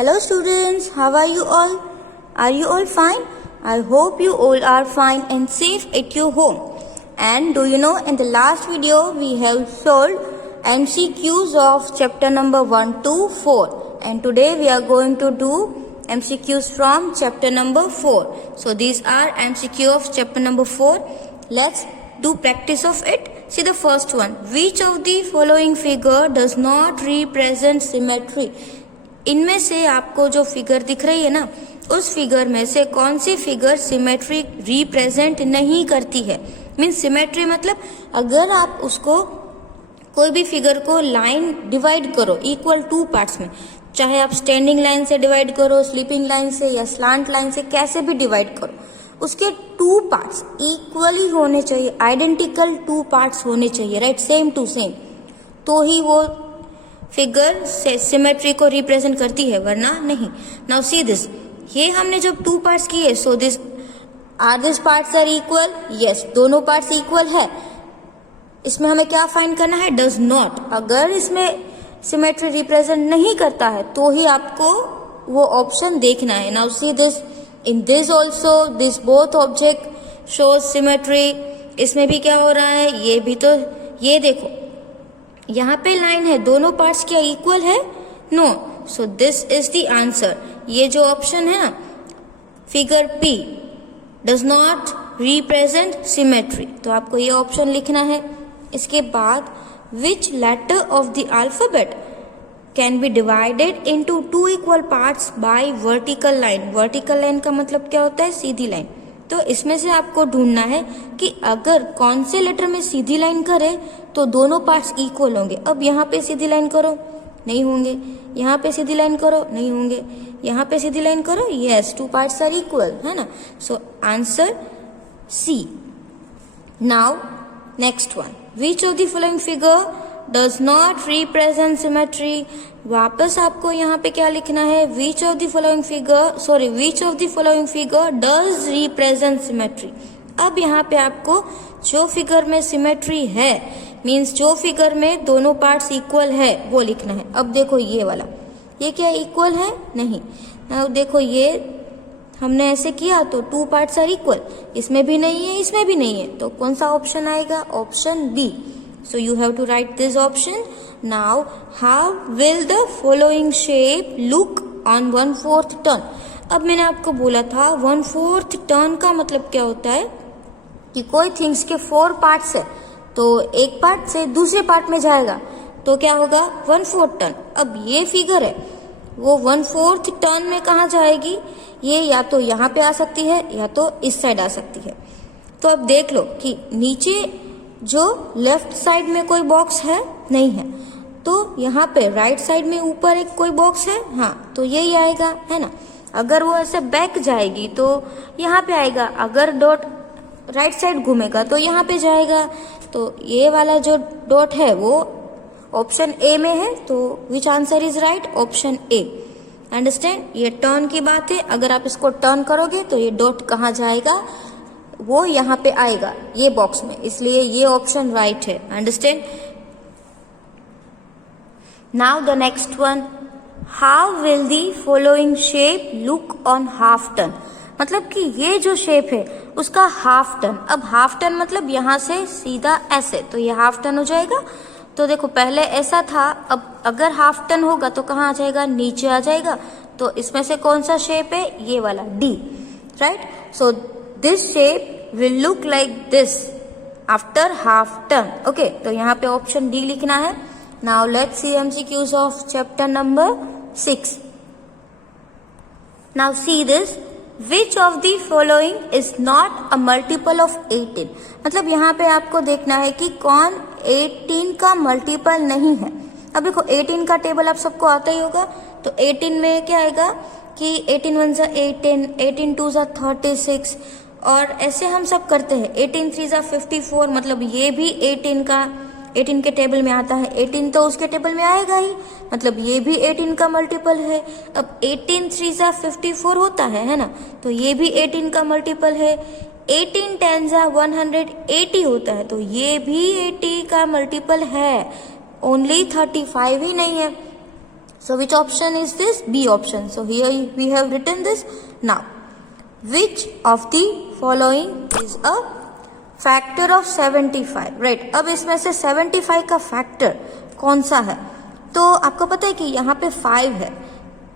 Hello students, how are you all? Are you all fine? I hope you all are fine and safe at your home. And do you know, in the last video we have solved MCQs of chapter number 1 to 4. And today we are going to do MCQs from chapter number 4. So these are MCQ of chapter number 4. Let's do practice of it. See the first one. Which of the following figure does not represent symmetry? इनमें से आपको जो figure दिख रही है ना, उस figure में से कौन सी फिगर सिमेट्री रिप्रेजेंट नहीं करती है। मीन्स सिमेट्री मतलब अगर आप उसको कोई भी फिगर को लाइन डिवाइड करो इक्वल टू पार्ट्स में, चाहे आप स्टैंडिंग लाइन से डिवाइड करो, स्लीपिंग लाइन से या स्लांट लाइन से, कैसे भी डिवाइड करो, उसके टू पार्ट्स इक्वली होने चाहिए, आइडेंटिकल टू पार्ट्स होने चाहिए, राइट, सेम टू सेम, तो ही वो फिगर सिमेट्री को रिप्रेजेंट करती है, वरना नहीं। नाउ सी दिस, ये हमने जब टू पार्ट्स किए, so this are this parts are equal, yes, दोनों पार्ट्स इक्वल है। इसमें हमें क्या फाइंड करना है, डज नॉट। अगर इसमें सिमेट्री रिप्रेजेंट नहीं करता है तो ही आपको वो ऑप्शन देखना है। Now see this, in this also this both object shows symmetry. इसमें भी क्या हो रहा है, ये भी तो, ये देखो यहाँ पे लाइन है, दोनों पार्ट्स क्या इक्वल है, no, so this is the answer. ये जो ऑप्शन है ना, figure P does not represent symmetry, तो आपको ये ऑप्शन लिखना है। इसके बाद which letter of the alphabet can be divided into two equal parts by vertical line. Vertical line का मतलब क्या होता है, सीधी लाइन। तो इसमें से आपको ढूंढना है कि अगर कौन से लेटर में सीधी लाइन करे तो दोनों पार्ट्स इक्वल होंगे। अब यहाँ पे सीधी लाइन करो, नहीं होंगे, यहाँ पे सीधी लाइन करो, नहीं होंगे, यहाँ पे सीधी लाइन करो, yes, two parts are equal, है ना। So answer C. Now next one, which of the following figure does not represent symmetry. वापस आपको यहाँ पे क्या लिखना है, which of the following figure does represent symmetry. अब यहाँ पे आपको जो फिगर में सिमेट्री है, मीन्स जो फिगर में दोनों पार्ट्स इक्वल है, वो लिखना है। अब देखो ये वाला, ये क्या इक्वल है, नहीं। अब देखो ये हमने ऐसे किया तो टू पार्ट्स आर इक्वल, इसमें भी नहीं है, इसमें भी नहीं है, तो कौन सा ऑप्शन आएगा, option B. So you have to write this option. Now, how will the following shape look on 1/4 turn? अब मैंने आपको बोला था 1/4 टर्न का मतलब क्या होता है कि कोई थिंग्स के 4 पार्ट्स है, तो एक पार्ट से दूसरे पार्ट में जाएगा तो क्या होगा, 1/4 टर्न। अब ये फिगर है, वो 1/4 टर्न में कहाँ जाएगी, ये या तो यहाँ पे आ सकती है या तो इस साइड आ सकती है। तो अब देख लो कि नीचे जो लेफ्ट साइड में कोई बॉक्स है, नहीं है, तो यहाँ पे राइट साइड में ऊपर एक कोई बॉक्स है, हाँ, तो यही आएगा, है ना। अगर वो ऐसे बैक जाएगी तो यहाँ पे आएगा, अगर डॉट राइट साइड घूमेगा तो यहाँ पे जाएगा। तो ये वाला जो डॉट है वो ऑप्शन ए में है, तो विच answer is right, option A. Understand, ये टर्न की बात है, अगर आप इसको टर्न करोगे तो ये डॉट कहाँ जाएगा, वो यहाँ पे आएगा, ये बॉक्स में, इसलिए ये ऑप्शन राइट है। Understand. Now the next one, how will the following shape look on half turn. मतलब कि ये जो शेप है उसका हाफ टर्न। अब हाफ टर्न मतलब यहाँ से सीधा ऐसे, तो ये हाफ टर्न हो जाएगा। तो देखो पहले ऐसा था, अब अगर हाफ टर्न होगा तो कहाँ आ जाएगा, नीचे आ जाएगा। तो इसमें से कौन सा शेप है, ये वाला D, right. So this shape will look like this after half turn. Okay, तो यहाँ पे ऑप्शन डी लिखना है। Now let's see MCQs of chapter number 6. Now see this, which of the following is not a multiple of 18? मतलब यहाँ पे आपको देखना है कि कौन 18 का मल्टीपल नहीं है। अब देखो 18 का टेबल आप सबको आता ही होगा, तो 18 में क्या आएगा कि 18 1 सा 18, 18 2 सा 36, और ऐसे हम सब करते हैं। 18 3 सा 54, मतलब ये भी 18 के टेबल में आता है, 18 तो उसके टेबल में आएगा ही, मतलब ये भी 18 का मल्टीपल है। अब 18 3 सा 54 होता है ना, तो ये भी 18 का मल्टीपल है। 18 10 सा 180 होता है, तो ये भी 80 का मल्टीपल है, ओनली 35 ही नहीं है। So which option is this? B option. So here we have written this. Now, which of the following is a factor of 75? Right. अब इसमें से 75 का फैक्टर कौन सा है? तो आपको पता है कि यहाँ पे 5 है,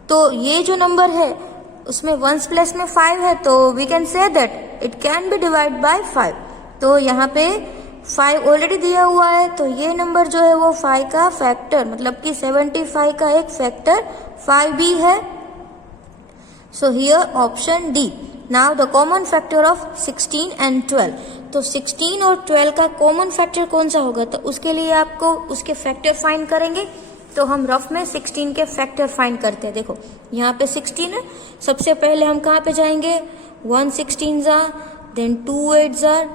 तो ये जो नंबर है उसमें 1s प्लेस में 5 है, तो we can say that it can be divide by 5. तो यहाँ पे 5 ऑलरेडी दिया हुआ है, तो ये नंबर जो है वो 5 का फैक्टर मतलब कि 75 का एक फैक्टर 5 भी है. So here option D. Now the common factor of 16 and 12. तो 16 और 12 का कॉमन फैक्टर कौन सा होगा? तो उसके लिए आपको उसके फैक्टर फाइंड करेंगे. तो हम रफ में 16 के फैक्टर फाइंड करते हैं. देखो यहाँ पे 16 है, सबसे पहले हम कहाँ पे जाएंगे? 1 16s are, then 2 8s are,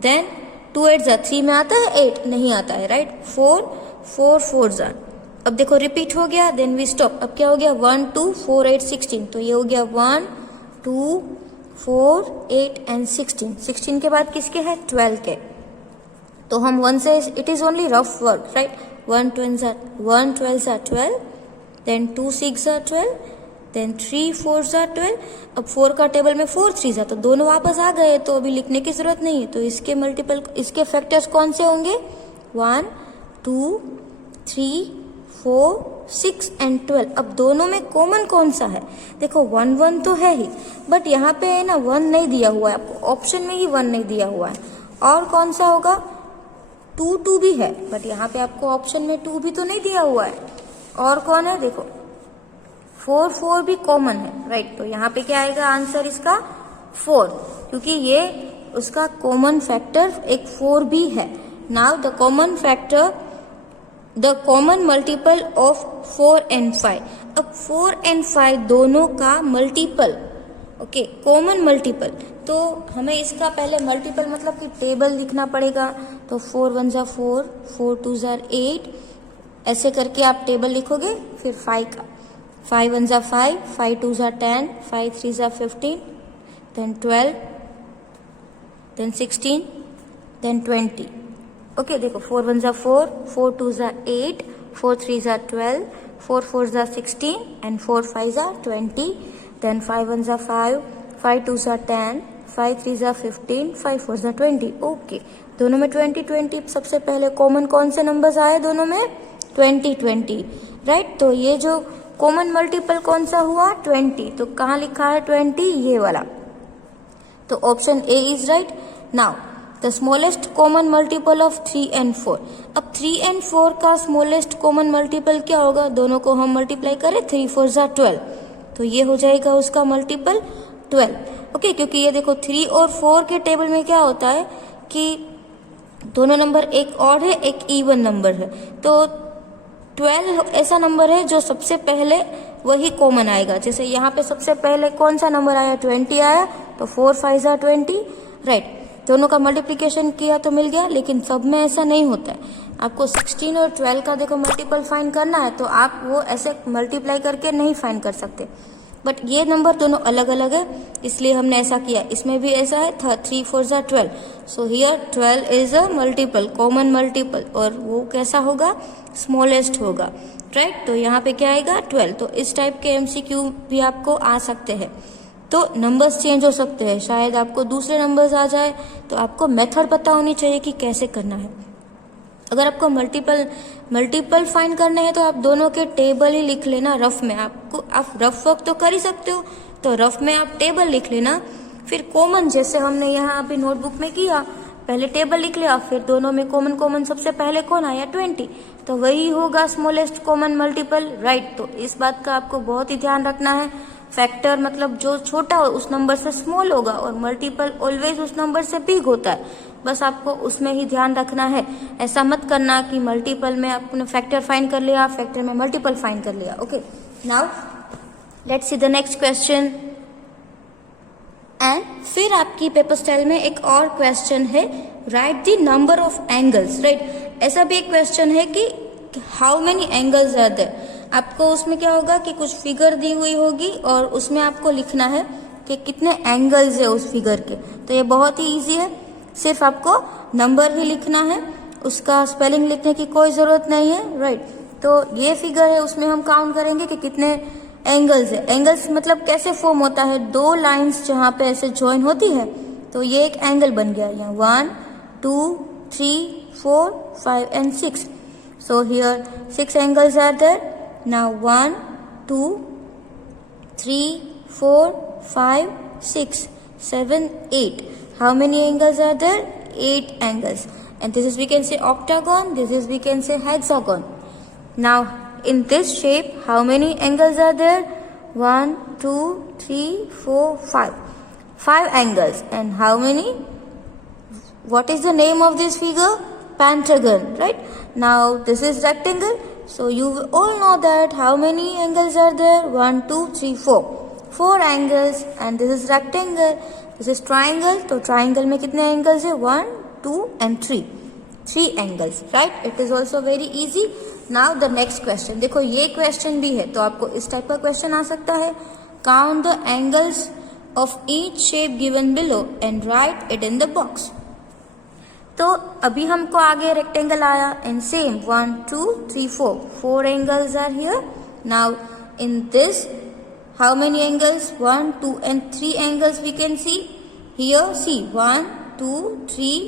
then 2 8s are 3 में आता है, 8 नहीं आता है, राइट. 4 4 4s are. अब देखो रिपीट हो गया, देन वी स्टॉप. अब क्या हो गया? 1 2 4 8 16. तो ये हो गया 1 2 4 8 एंड 16. 16 के बाद किसके है? 12 के. तो हम 1 से, it is only rough work, right. 1 12s are 12, then 2 6s are 12, then 3 4s are 12. अब 4 का टेबल में 4 3s तो दोनों वापस आ गए, तो अभी लिखने की जरूरत नहीं है. तो इसके मल्टीपल, इसके फैक्टर्स कौन से होंगे? 1 2 3 4 6 एंड 12. अब दोनों में कॉमन कौन सा है? देखो 1 1 तो है ही, बट यहाँ पे है ना 1 नहीं दिया हुआ है आपको, ऑप्शन में ही 1 नहीं दिया हुआ है. और कौन सा होगा? 2 2 भी है, बट यहाँ पे आपको ऑप्शन में 2 भी तो नहीं दिया हुआ है. और कौन है? देखो 4 4 भी कॉमन है, राइट. तो यहाँ पे क्या आएगा आंसर इसका? 4, क्योंकि ये उसका कॉमन फैक्टर एक 4 भी है. Now the common factor, the common multiple of 4 and 5. अब 4 and 5 दोनों का मल्टीपल, ओके, कॉमन मल्टीपल. तो हमें इसका पहले मल्टीपल मतलब कि टेबल लिखना पड़ेगा. तो 4 1s are 4, 4 2s are 8, ऐसे करके आप टेबल लिखोगे. फिर 5 का, 5 1s are 5, 5 2s are 10, 5 3s are 15, then 12, then 16, then 20. Okay देखो 4 1s are 4, 4 2s are 8, 4 3s are 12, 4 4s are 16 and 4 5s are 20. Then 5 1s are 5, 5 2s are 10, 5 3s are 15, 5 4s are 20. Okay, दोनों में 20 20. सबसे पहले common कौन से numbers आए दोनों में? 20 20, राइट. तो ये जो कॉमन मल्टीपल कौन सा हुआ? 20. तो कहाँ लिखा है 20? ये वाला. तो option A is right. Now the smallest common multiple of 3 and 4. अब 3 and 4 का स्मॉलेस्ट कॉमन मल्टीपल क्या होगा? दोनों को हम मल्टीप्लाई करें, 3 4s are 12. तो ये हो जाएगा उसका मल्टीपल 12. ओके, क्योंकि ये देखो 3 और 4 के टेबल में क्या होता है कि दोनों नंबर एक ऑड है, एक इवन नंबर है. तो 12 ऐसा नंबर है जो सबसे पहले वही कॉमन आएगा. जैसे यहाँ पे सबसे पहले कौन सा नंबर आया? 20 आया, तो 4 5s are 20, राइट. दोनों का मल्टीप्लिकेशन किया तो मिल गया, लेकिन सब में ऐसा नहीं होता है. आपको 16 और 12 का देखो मल्टीपल फाइंड करना है, तो आप वो ऐसे मल्टीप्लाई करके नहीं फाइंड कर सकते. बट ये नंबर दोनों अलग अलग है, इसलिए हमने ऐसा किया. इसमें भी ऐसा है, 3 4s are 12. So here 12 is a multiple, common multiple, और वो कैसा होगा? स्मॉलेस्ट होगा, राइट. तो यहाँ पे क्या आएगा? 12. तो इस टाइप के MCQ भी आपको आ सकते हैं. तो नंबर्स चेंज हो सकते हैं, शायद आपको दूसरे नंबर्स आ जाए, तो आपको मेथड पता होनी चाहिए कि कैसे करना है. अगर आपको मल्टीपल फाइंड करने हैं तो आप दोनों के टेबल ही लिख लेना रफ में. आप रफ वर्क तो कर ही सकते हो, तो रफ में आप टेबल लिख लेना. फिर कॉमन, जैसे हमने यहाँ अभी नोटबुक में किया, पहले टेबल लिख लिया, फिर दोनों में कॉमन सबसे पहले कौन आया? 20. तो वही होगा स्मॉलेस्ट कॉमन मल्टीपल, राइट. तो इस बात का आपको बहुत ही ध्यान रखना है. फैक्टर मतलब जो छोटा हो उस नंबर से स्मॉल होगा, और मल्टीपल ऑलवेज उस नंबर से बिग होता है. बस आपको उसमें ही ध्यान रखना है. ऐसा मत करना कि मल्टीपल में आपने फैक्टर फाइंड कर लिया, फैक्टर में मल्टीपल फाइंड कर लिया. Okay, now let's see the next question. And फिर आपकी पेपर स्टाइल में एक और क्वेश्चन है, write the number of angles, right. ऐसा भी एक क्वेश्चन है कि how many angles are there. आपको उसमें क्या होगा कि कुछ फिगर दी हुई होगी और उसमें आपको लिखना है कि कितने एंगल्स है उस फिगर के. तो ये बहुत ही इजी है, सिर्फ आपको नंबर ही लिखना है, उसका स्पेलिंग लिखने की कोई जरूरत नहीं है, राइट. तो ये फिगर है, उसमें हम काउंट करेंगे कि कितने एंगल्स है। एंगल्स मतलब कैसे फॉर्म होता है, दो लाइंस जहाँ पे ऐसे ज्वाइन होती है तो ये एक एंगल बन गया। यहाँ 1 2 3 4 5 and 6. So here 6 angles are there. Now 1 2 3 4 5 6 7 8. How many angles are there? 8 angles. And this is we can say octagon, this is we can say hexagon. Now in this shape how many angles are there? 1 2 3 4 5. 5 angles. And how many? What is the name of this figure? Pentagon, right? Now this is rectangle, so you all know that how many angles are there? 1 2 3 4 angles. And this is rectangle, this is triangle, तो triangle में कितने angles है? 1 2 and 3 angles, right? It is also very easy. Now the next question, देखो ये question भी है तो आपको इस टाइप का question आ सकता है, count the angles of each shape given below and write it in the box. तो अभी हमको आगे रेक्टेंगल आया and same 1 2 3 4 angles are here. Now in this how many angles? 1 2 and 3 angles we can see here. See 1 2 3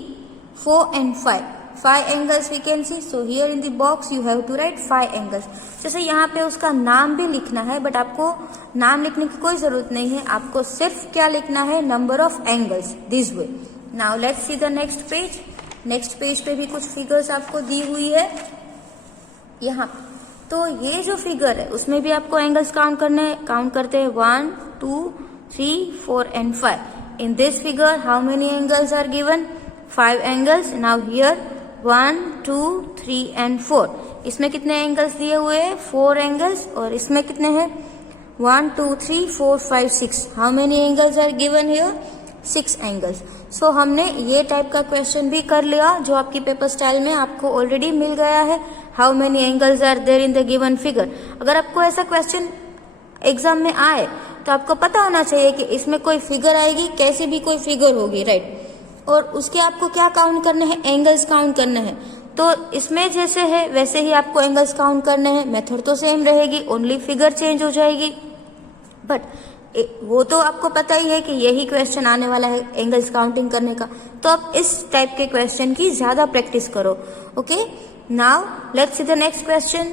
4 and 5 angles we can see. So here in the box you have to write 5 angles. जैसे यहाँ पे उसका नाम भी लिखना है, but आपको नाम लिखने की कोई जरूरत नहीं है, आपको सिर्फ क्या लिखना है? Number of angles, this way. Now let's see the next page. Next page पे भी कुछ फिगर्स आपको दी हुई है यहाँ. तो ये जो फिगर है उसमें भी आपको एंगल्स काउंट करने हैं. काउंट करते हैं 1 2 3 4 and 5. In this figure how many angles are given? 5 angles. Now here 1 2 3 and 4. इसमें कितने एंगल्स दिए हुए हैं? 4 एंगल्स. और इसमें कितने हैं? 1 2 3 4 5 6. How many angles are given here? 6 angles. So हमने ये टाइप का क्वेश्चन भी कर लिया जो आपकी पेपर स्टाइल में आपको ऑलरेडी मिल गया है. How many angles are there in the given figure. अगर आपको ऐसा क्वेश्चन एग्जाम में आए तो आपको पता होना चाहिए कि इसमें कोई फिगर आएगी, कैसे भी कोई फिगर होगी, राइट. और उसके आपको क्या काउंट करने हैं? एंगल्स काउंट करने हैं. तो इसमें जैसे है वैसे ही आपको एंगल्स काउंट करने हैं. मेथड तो सेम रहेगी, ओनली फिगर चेंज हो जाएगी. बट वो तो आपको पता ही है कि यही क्वेश्चन आने वाला है एंगल्स काउंटिंग करने का. तो आप इस टाइप के क्वेश्चन की ज्यादा प्रैक्टिस करो. Okay, now let's see the next question.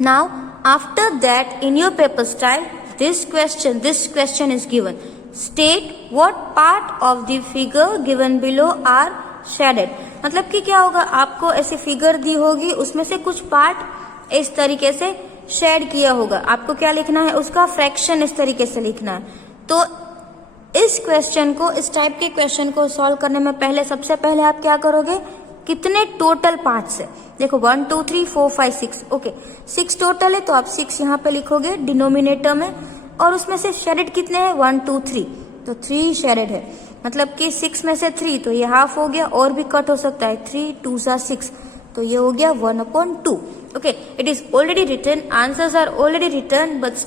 Now after that in your paper style this question is given. State what part of the figure given below are shaded. मतलब कि क्या होगा, आपको ऐसी फिगर दी होगी, उसमें से कुछ पार्ट इस तरीके से शेड किया होगा. आपको क्या लिखना है? उसका फ्रैक्शन इस तरीके से लिखना है. तो इस क्वेश्चन को, इस टाइप के क्वेश्चन को सॉल्व करने में पहले सबसे पहले आप क्या करोगे? कितने टोटल पार्ट्स है? देखो 1 2 3 4 5 6. ओके, 6 टोटल है तो आप 6 यहाँ पे लिखोगे डिनोमिनेटर में. और उसमें से शेडेड कितने हैं? 1 2 3. तो 3 शेडेड है, मतलब कि 6 में से 3, तो ये हाफ हो गया. और भी कट हो सकता है. 3 2 6, तो ये हो गया 1/2. Okay, it is already written, answers are already written, but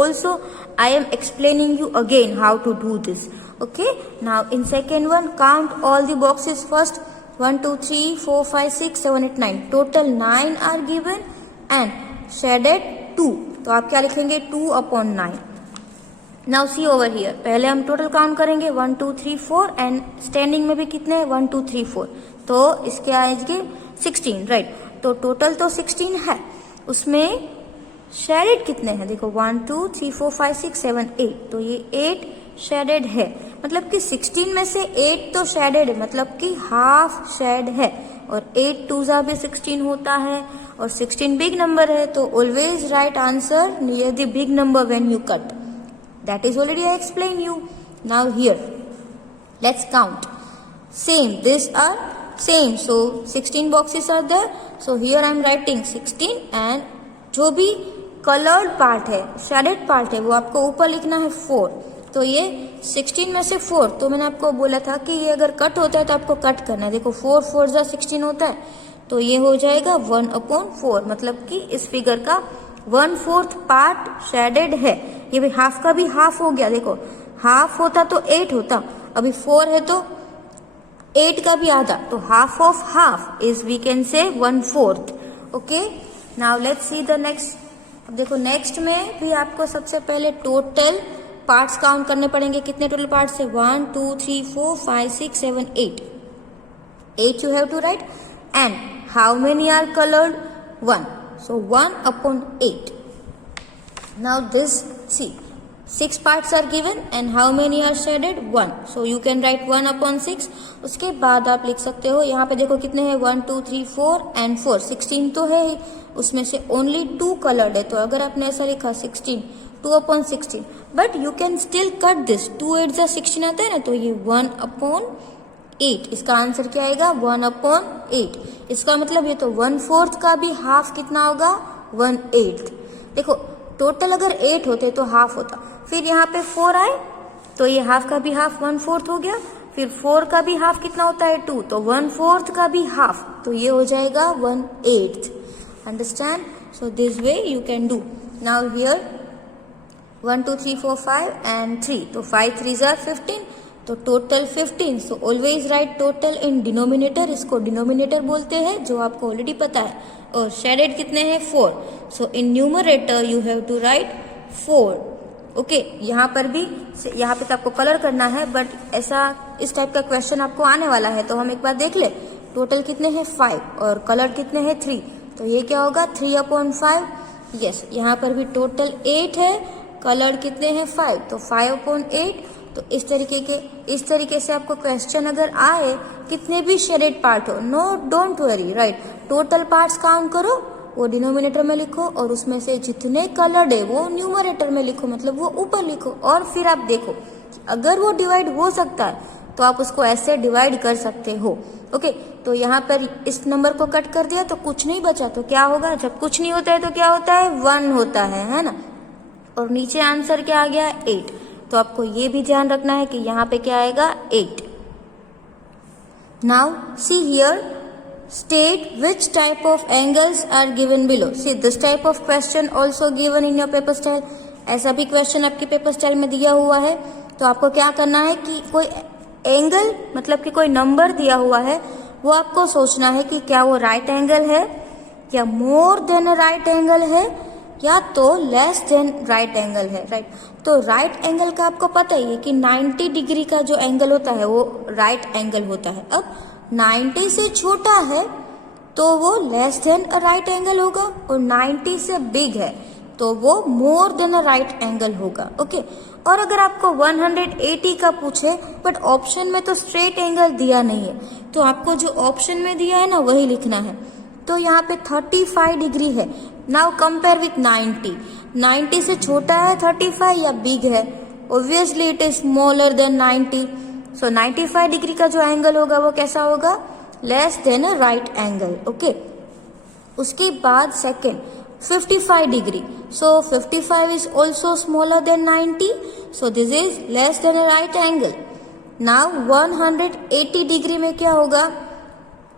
also I am explaining you again how to do this. Okay, now in second one, count all the boxes first. 1 2 3 4 5 6 7 8 9. Total 9 are given and shaded 2. तो आप क्या लिखेंगे? 2/9. Now see over here. पहले हम total count करेंगे 1 2 3 4 and standing में भी कितने? 1 2 3 4. तो इसके आएंगे 16, राइट. तो टोटल तो 16 है, उसमें शेडेड कितने हैं? देखो 1 2 3 4 5 6 7 8. तो ये 8 शेडेड है, मतलब कि 16 में से 8 तो शेडेड है, मतलब कि हाफ शेड है. और 8 2 भी 16 होता है, और 16 बिग नंबर है. तो always write answer near the big number when you cut. That is already I explain you. Now here let's count. Same, this are same, so 16 boxes are there. So here I am writing 16 and जो भी colored part है, shaded part है, वो आपको ऊपर लिखना है 4. तो ये 16 में से 4, तो मैंने आपको बोला था कि ये अगर कट होता है तो आपको कट करना है. देखो 4 4 16 होता है, तो ये हो जाएगा 1/4. मतलब कि इस फिगर का 1/4 पार्ट शेडेड है. ये भी हाफ का भी हाफ हो गया. देखो हाफ होता तो 8 होता, अभी 4 है तो 8 का भी आधा, तो half of half is we can say 1/4. Okay, now let's see the next. अब देखो नेक्स्ट में भी आपको सबसे पहले टोटल पार्ट्स काउंट करने पड़ेंगे। कितने टोटल पार्ट्स है? 1 2 3 4 5 6 7 8 8 you have to write. And how many are colored? 1. So 1 upon 8. Now this, see, 6 parts are given and how many are shaded? 1. So you can write 1 upon 6. उसके बाद आप लिख सकते हो, यहाँ पे देखो कितने हैं, 1 2 3 4 and 4, 16 तो है ही, उसमें से ओनली 2 कलर्ड है। तो अगर आपने ऐसा लिखा 16, 2 upon 16, but you can still cut this, 2 8 जा 16 आता है ना, तो ये 1 अपॉन 8, इसका आंसर क्या आएगा? 1 अपॉन 8। इसका मतलब ये तो 1/4 का भी हाफ कितना होगा? 1/8। देखो टोटल अगर 8 होते तो हाफ होता, फिर यहाँ पे 4 आए तो ये हाफ का भी हाफ 1/4 हो गया, फिर 4 का भी हाफ कितना होता है? 2, तो 1/4 का भी हाफ, तो ये हो जाएगा 1/8। Understand? So this way you can do. Now here 1 2 3 4 5 and 3, तो 5 3s are 15, तो total 15। So always right total in denominator, इसको डिनोमिनेटर बोलते हैं जो आपको ऑलरेडी पता है। और शेडेड कितने हैं? 4। So in numerator you have to write 4। Okay, यहाँ पर भी, यहाँ पे तो आपको कलर करना है, बट ऐसा इस टाइप का क्वेश्चन आपको आने वाला है, तो हम एक बार देख ले। टोटल कितने हैं? 5 और कलर कितने हैं? 3, तो ये क्या होगा? 3 अपॉन 5। यस, यहाँ पर भी टोटल 8 है, कलर कितने हैं? 5, तो 5 अपॉन 8। तो इस तरीके से आपको क्वेश्चन अगर आए, कितने भी शेडेड पार्ट हो, no don't worry, right, total parts count करो, वो डिनोमिनेटर में लिखो, और उसमें से जितने कलर्ड है वो न्यूमरेटर में लिखो, मतलब वो ऊपर लिखो, और फिर आप देखो अगर वो डिवाइड हो सकता है तो आप उसको ऐसे डिवाइड कर सकते हो। ओके, तो यहाँ पर इस नंबर को कट कर दिया तो कुछ नहीं बचा, तो क्या होगा? जब कुछ नहीं होता है तो क्या होता है? 1 होता है ना। और नीचे आंसर क्या आ गया? 8। तो आपको ये भी ध्यान रखना है कि यहाँ पे क्या आएगा? 8। Now see here, state which type of angles are given below. See this type of question also given in your paper style. ऐसा भी क्वेश्चन आपके पेपर स्टाइल में दिया हुआ है, तो आपको क्या करना है कि कोई एंगल, मतलब कि कोई नंबर दिया हुआ है, वो आपको सोचना है कि क्या वो राइट एंगल है, या मोर देन अ राइट एंगल है, या तो लेस देन राइट एंगल है, राइट। तो राइट एंगल का आपको पता ही है कि 90 डिग्री का जो एंगल होता है वो राइट एंगल होता है। अब 90 से छोटा है तो वो less than a right angle होगा, और 90 से बिग है तो वो मोर देन अ राइट एंगल होगा। ओके, और अगर आपको 180 का पूछे, बट ऑप्शन में तो स्ट्रेट एंगल दिया नहीं है, तो आपको जो ऑप्शन में दिया है ना वही लिखना है। तो यहाँ पे 35 डिग्री है। नाउ कंपेयर विथ 90, 90 से छोटा है 35 या बिग है? Obviously it is smaller than 90। So 95 degree का जो एंगल होगा वो कैसा होगा? Less than a right angle. Okay, उसके बाद second 55 degree, so 55 is also smaller than 90, so this is less than a right angle. Now 180 degree में क्या होगा?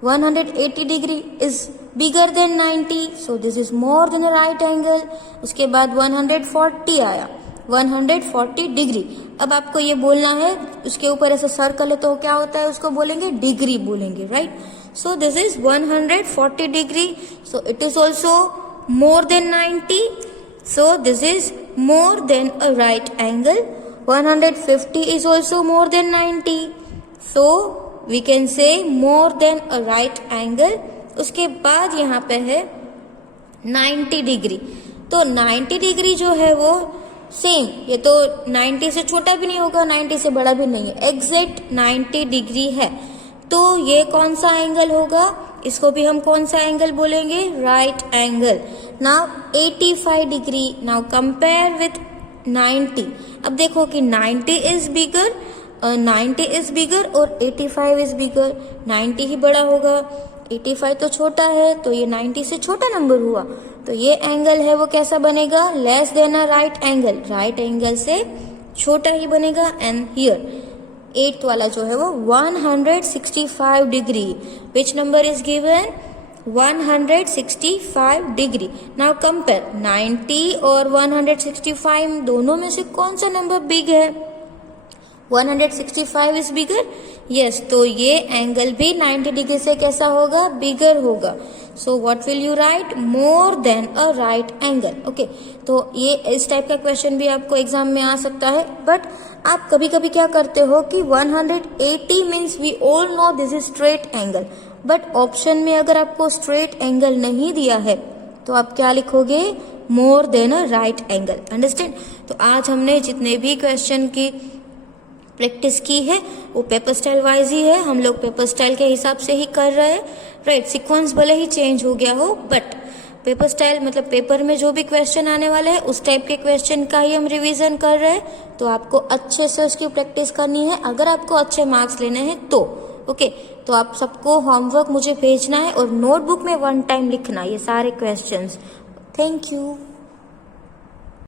180 degree is bigger than 90, so this is more than a right angle. उसके बाद 140 आया, 140 degree. अब आपको ये बोलना है, उसके ऊपर ऐसा सर्कल है तो क्या होता है? उसको बोलेंगे डिग्री बोलेंगे, right. So this is 140 degree, so it is also more than 90, so this is more than a right angle. 150 is also more than 90, so we can say more than a right angle. उसके बाद यहाँ पे है 90 degree, तो 90 degree जो है वो same, ये तो 90 से छोटा भी नहीं होगा, 90 से बड़ा भी नहीं है, एग्जैक्ट 90 डिग्री है। तो ये कौन सा एंगल होगा? इसको भी हम कौन सा एंगल बोलेंगे? Right angle. Now 85 degree, now compare with 90। अब देखो कि 90 इज बिगर, 90 इज बिगर और 85 इज बिगर। 90 ही बड़ा होगा, 85 तो छोटा है, तो ये 90 से छोटा नंबर हुआ, तो ये एंगल है वो कैसा बनेगा? Less than a right angle, right angle से छोटा ही बनेगा। एंड हियर 8th वाला जो है वो 165 degree, which number is given? 165 degree. Now compare 90 और 165, दोनों में से कौन सा नंबर बिग है? 165 इज बिगर, यस, तो ये एंगल भी 90 डिग्री से कैसा होगा, बिगर होगा. So what will you right, more than a right angle. Okay, तो ये इस टाइप का क्वेश्चन भी आपको एग्जाम में आ सकता है. बट आप कभी कभी क्या करते हो कि 180 means we all know this is straight angle, but option में अगर आपको स्ट्रेट एंगल नहीं दिया है तो आप क्या लिखोगे, मोर than a right angle. Understand. तो आज हमने जितने भी क्वेश्चन की प्रैक्टिस की है वो पेपर स्टाइल वाइज ही है. हम लोग पेपर स्टाइल के हिसाब से ही कर रहे हैं. राइट, सीक्वेंस भले ही चेंज हो गया हो बट पेपर स्टाइल मतलब पेपर में जो भी क्वेश्चन आने वाले हैं उस टाइप के क्वेश्चन का ही हम रिवीजन कर रहे हैं. तो आपको अच्छे से उसकी प्रैक्टिस करनी है अगर आपको अच्छे मार्क्स लेने हैं तो. ओके, तो आप सबको होमवर्क मुझे भेजना है और नोटबुक में 1 टाइम लिखना ये सारे क्वेश्चंस. Thank you.